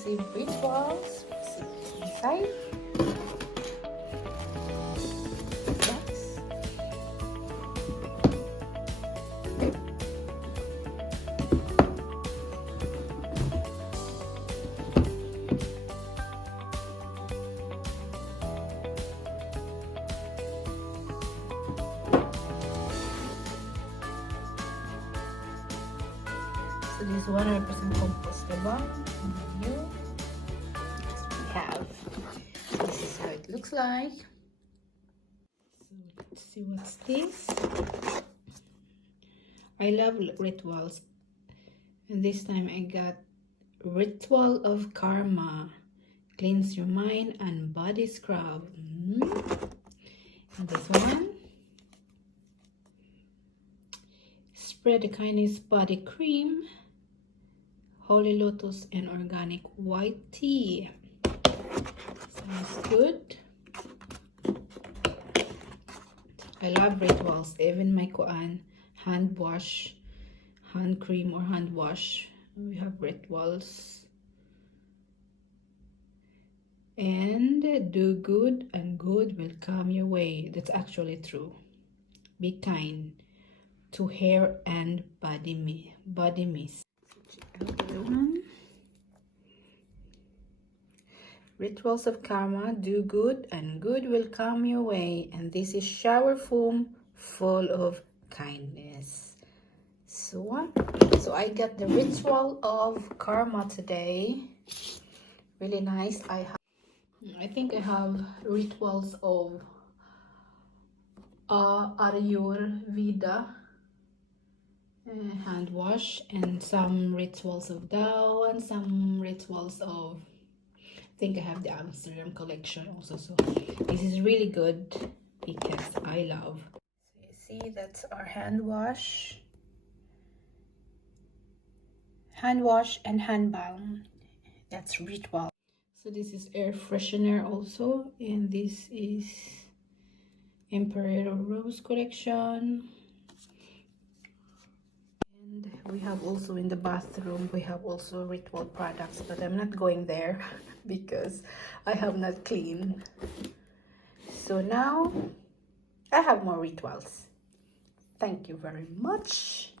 receive rituals. Let's see what's inside. Yes. So this is 100% compostable. And new. We have. This is how it looks like. So let's see what's this. I love rituals, and this time I got Ritual of Karma. Cleanse your mind and body scrub. And this one. Spread the kindness body cream. Holy Lotus and organic white tea. Sounds good. I love rituals. Even my hand wash, hand cream or hand wash. We have rituals. And do good and good will come your way. That's actually true. Be kind to hair and body mist. Rituals of Karma, do good and good will come your way. And this is shower foam full of kindness. So I got the Ritual of Karma today. Really nice. I think I have rituals of Ayurveda hand wash, and some rituals of Tao, and some rituals of, I think I have the Amsterdam collection also. So this is really good because I love. So you see, that's our hand wash and hand balm. That's ritual. So this is air freshener also, and this is Emperor Rose collection. And we have also in the bathroom, we have also ritual products, but I'm not going there because I have not cleaned. So now I have more rituals. Thank you very much.